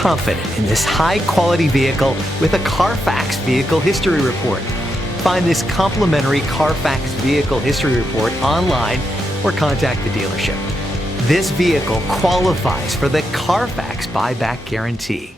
confident in this high-quality vehicle with a Carfax Vehicle History Report. Find this complimentary Carfax Vehicle History Report online or contact the dealership. This vehicle qualifies for the Carfax Buyback Guarantee.